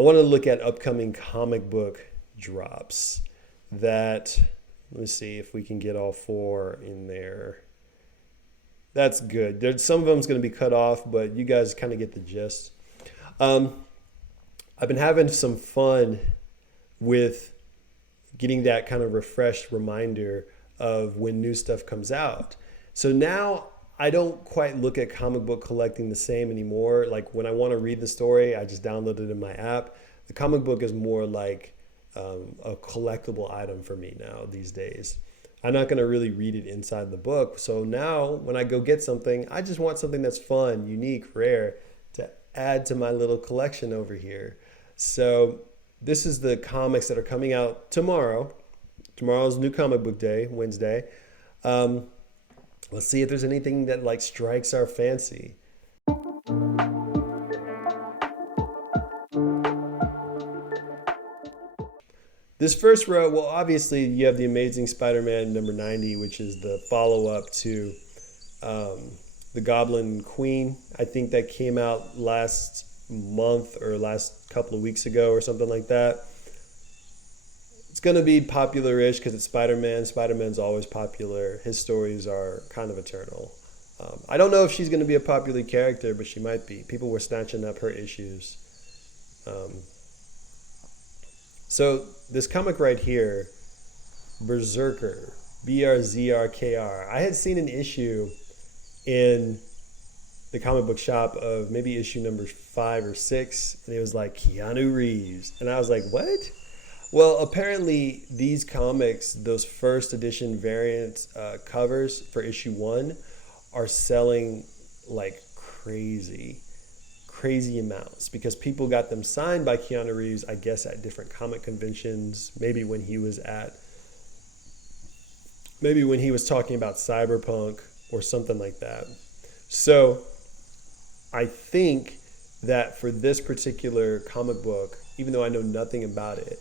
I want to look at upcoming comic book drops that, let's see if we can get all four in there. That's good. Some of them's going to be cut off, but you guys kind of get the gist. Um, I've been having some fun with getting that kind of refreshed reminder of when new stuff comes out. So now I don't quite look at comic book collecting the same anymore. Like when I want to read the story, I just download it in my app. The comic book is more like a collectible item for me now these days. I'm not going to really read it inside the book. So now when I go get something, I just want something that's fun, unique, rare to add to my little collection over here. So this is the comics that are coming out tomorrow. Tomorrow's New Comic Book Day, Wednesday. Let's see if there's anything that like strikes our fancy. This first row, well, obviously you have the Amazing Spider-Man number 90, which is the follow-up to the Goblin Queen. I think that came out last month or last couple of weeks ago or something like that. It's going to be popular-ish because it's Spider-Man. Spider-Man's always popular. His stories are kind of eternal. I don't know if she's going to be a popular character, but she might be. People were snatching up her issues. So this comic right here, Berserker, Brzrkr. I had seen an issue in the comic book shop of maybe issue number 5 or 6, and it was like Keanu Reeves. And I was like, what? Well, apparently these comics, those first edition variant covers for issue 1 are selling like crazy amounts because people got them signed by Keanu Reeves, I guess at different comic conventions, maybe when he was talking about Cyberpunk or something like that. So I think that for this particular comic book, even though I know nothing about it,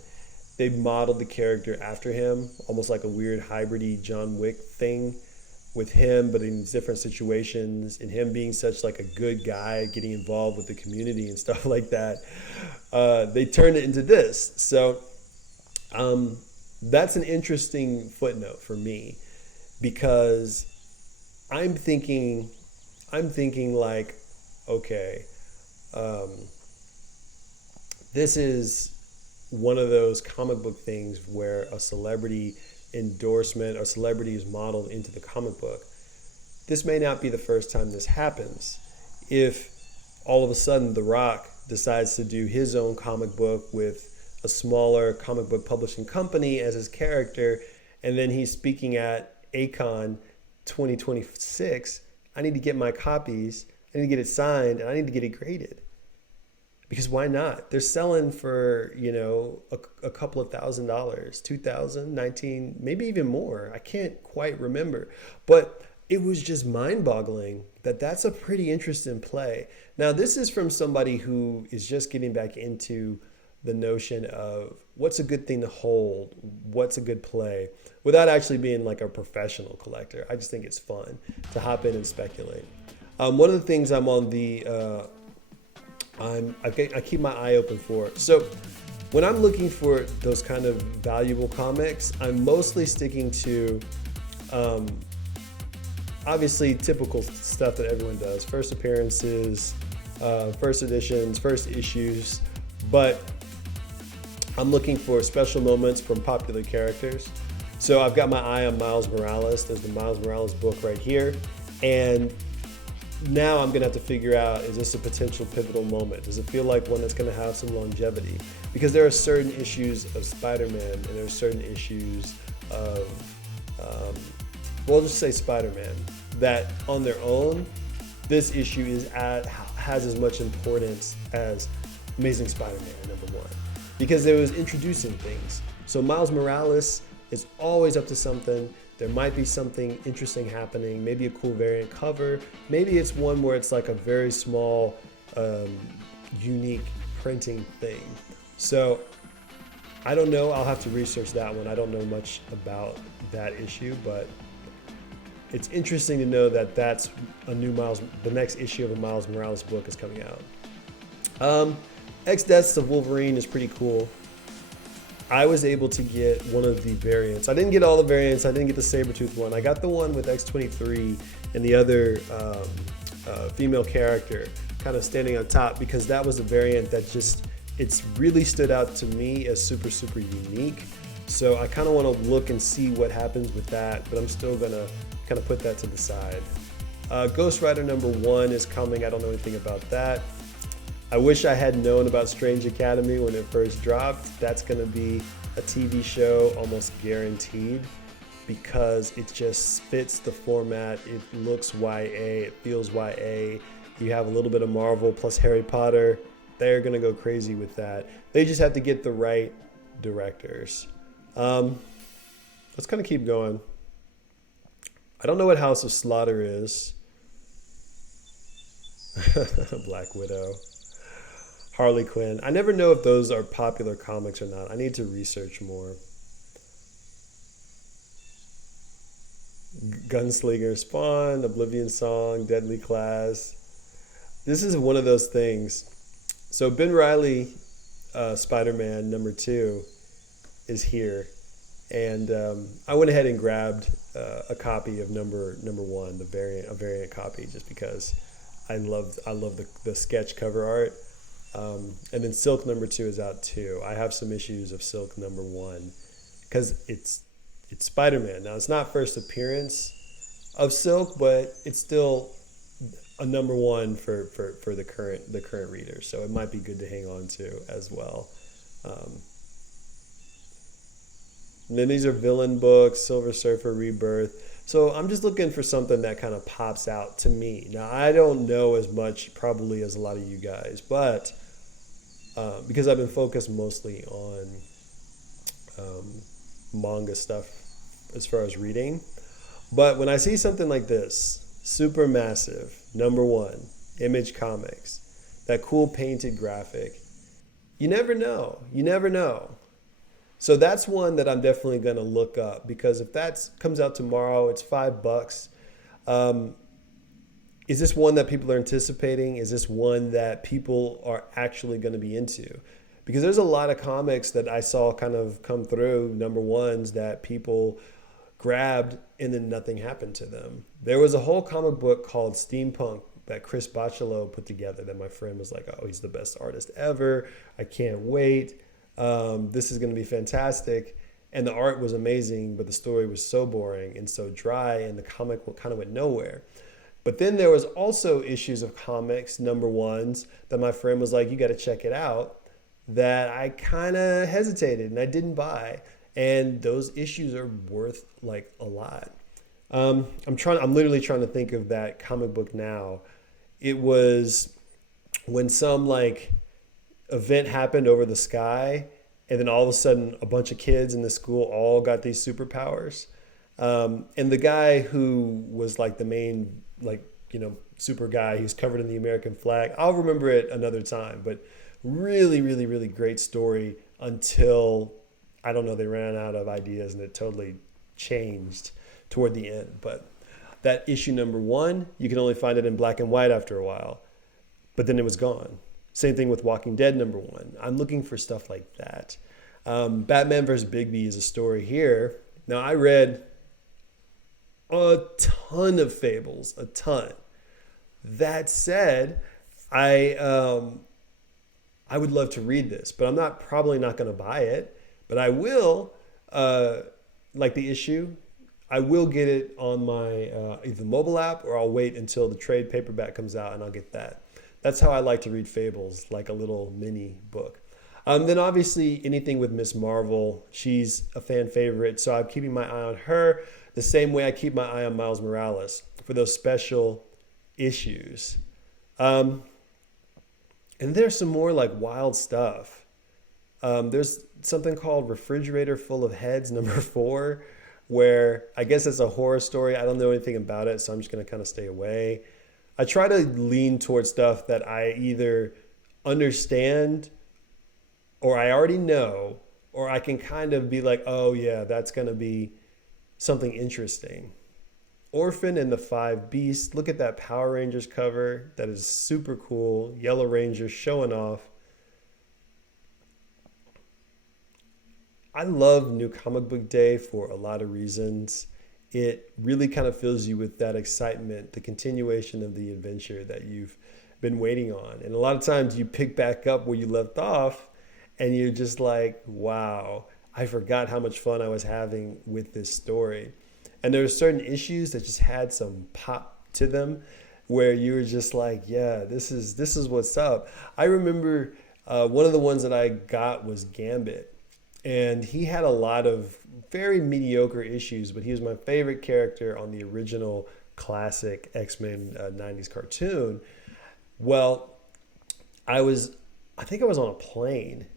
they modeled the character after him, almost like a weird hybridy John Wick thing with him, but in different situations, and him being such like a good guy, getting involved with the community and stuff like that. They turned it into this. So that's an interesting footnote for me because I'm thinking like, okay, this is one of those comic book things where a celebrity endorsement or celebrity is modeled into the comic book. This may not be the first time this happens. If all of a sudden The Rock decides to do his own comic book with a smaller comic book publishing company as his character, and then he's speaking at ACON 2026, I need to get my copies, I need to get it signed, and I need to get it graded. Because why not? They're selling for, a couple of $1,000s, 2,000, 19, maybe even more. I can't quite remember. But it was just mind-boggling that that's a pretty interesting play. Now, this is from somebody who is just getting back into the notion of what's a good thing to hold, what's a good play, without actually being like a professional collector. I just think it's fun to hop in and speculate. One of the things I'm on the... I keep my eye open for. So when I'm looking for those kind of valuable comics, I'm mostly sticking to obviously typical stuff that everyone does. First appearances, first editions, first issues, but I'm looking for special moments from popular characters. So I've got my eye on Miles Morales. There's the Miles Morales book right here. And now I'm going to have to figure out, is this a potential pivotal moment? Does it feel like one that's going to have some longevity? Because there are certain issues of Spider-Man and there are certain issues of, we'll just say Spider-Man, that on their own, this issue has as much importance as Amazing Spider-Man #1. Because it was introducing things. So Miles Morales is always up to something. There might be something interesting happening, maybe a cool variant cover. Maybe it's one where it's like a very small, unique printing thing. So I don't know, I'll have to research that one. I don't know much about that issue, but it's interesting to know that that's the next issue of a Miles Morales book is coming out. X Deaths of Wolverine is pretty cool. I was able to get one of the variants. I didn't get all the variants. I didn't get the Sabretooth one. I got the one with X-23 and the other female character kind of standing on top, because that was a variant that just, it's really stood out to me as super, super unique. So I kind of want to look and see what happens with that, but I'm still going to kind of put that to the side. Ghost Rider #1 is coming. I don't know anything about that. I wish I had known about Strange Academy when it first dropped. That's going to be a TV show almost guaranteed, because it just fits the format. It looks YA, it feels YA. You have a little bit of Marvel plus Harry Potter. They're going to go crazy with that. They just have to get the right directors. Let's kind of keep going. I don't know what House of Slaughter is. Black Widow. Harley Quinn. I never know if those are popular comics or not. I need to research more. Gunslinger, Spawn, Oblivion Song, Deadly Class. This is one of those things. So Ben Reilly, Spider-Man #2 is here. And I went ahead and grabbed a copy of number one, a variant copy, just because I love the sketch cover art. And then Silk #2 is out too. I have some issues of Silk #1 because it's Spider-Man. Now, it's not first appearance of Silk, but it's still a #1 for the current reader. So it might be good to hang on to as well. And then these are villain books, Silver Surfer Rebirth. So I'm just looking for something that kind of pops out to me. Now, I don't know as much probably as a lot of you guys, but because I've been focused mostly on manga stuff as far as reading. But when I see something like this, Supermassive, #1, Image Comics, that cool painted graphic, you never know. You never know. So that's one that I'm definitely going to look up, because if that comes out tomorrow, it's $5. Is this one that people are anticipating? Is this one that people are actually going to be into? Because there's a lot of comics that I saw kind of come through, #1s, that people grabbed and then nothing happened to them. There was a whole comic book called Steampunk that Chris Bachalo put together that my friend was like, oh, he's the best artist ever. I can't wait. This is going to be fantastic. And the art was amazing, but the story was so boring and so dry, and the comic kind of went nowhere. But then there was also issues of comics, #1s, that my friend was like, you got to check it out, that I kind of hesitated and I didn't buy. And those issues are worth like a lot. I'm literally trying to think of that comic book now. It was when some like event happened over the sky, and then all of a sudden a bunch of kids in the school all got these superpowers. And the guy who was like the main, like, super guy, he's covered in the American flag. I'll remember it another time, but really, really, really great story until, I don't know, they ran out of ideas and it totally changed toward the end. But that issue #1, you can only find it in black and white after a while, but then it was gone. Same thing with Walking Dead #1. I'm looking for stuff like that. Batman vs. Bigby is a story here. Now, I read a ton of Fables, a ton. That said, I would love to read this, but I'm probably not going to buy it. But I will, like the issue, I will get it on my either mobile app, or I'll wait until the trade paperback comes out and I'll get that. That's how I like to read Fables, like a little mini book. Then obviously anything with Miss Marvel, she's a fan favorite, so I'm keeping my eye on her the same way I keep my eye on Miles Morales for those special issues. And there's some more like wild stuff. There's something called Refrigerator Full of Heads #4, where I guess it's a horror story. I don't know anything about it, so I'm just going to kind of stay away. I try to lean towards stuff that I either understand, or I already know, or I can kind of be like, oh yeah, that's going to be something interesting. Orphan and the Five Beasts. Look at that Power Rangers cover. That is super cool. Yellow Ranger showing off. I love New Comic Book Day for a lot of reasons. It really kind of fills you with that excitement, the continuation of the adventure that you've been waiting on. And a lot of times you pick back up where you left off and you're just like, wow, I forgot how much fun I was having with this story. And there are certain issues that just had some pop to them where you were just like, yeah, this is what's up. I remember one of the ones that I got was Gambit, and he had a lot of very mediocre issues, but he was my favorite character on the original classic X-Men 90s cartoon. Well, I was, I think I was on a plane.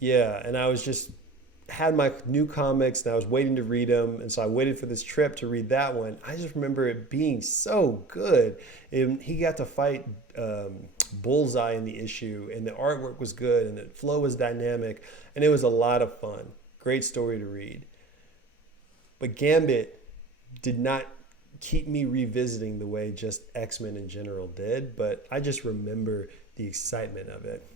Yeah, and I was just had my new comics and I was waiting to read them, and so I waited for this trip to read that one. I just remember it being so good, and he got to fight Bullseye in the issue, and the artwork was good, and the flow was dynamic, and it was a lot of fun. Great story to read. But Gambit did not keep me revisiting the way just X-Men in general did, but I just remember the excitement of it.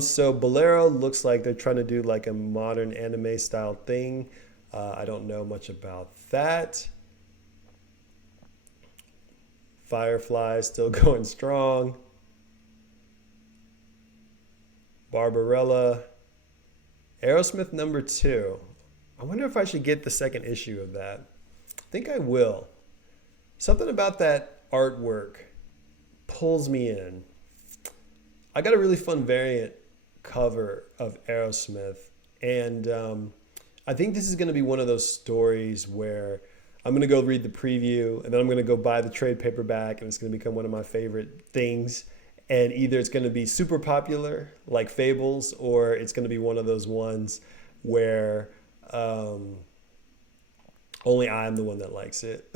So Bolero looks like they're trying to do like a modern anime style thing. I don't know much about that. Firefly is still going strong. Barbarella. Aerosmith #2. I wonder if I should get the second issue of that. I think I will. Something about that artwork pulls me in. I got a really fun variant cover of Aerosmith, and I think this is going to be one of those stories where I'm going to go read the preview, and then I'm going to go buy the trade paperback, and it's going to become one of my favorite things. And either it's going to be super popular, like Fables, or it's going to be one of those ones where only I'm the one that likes it.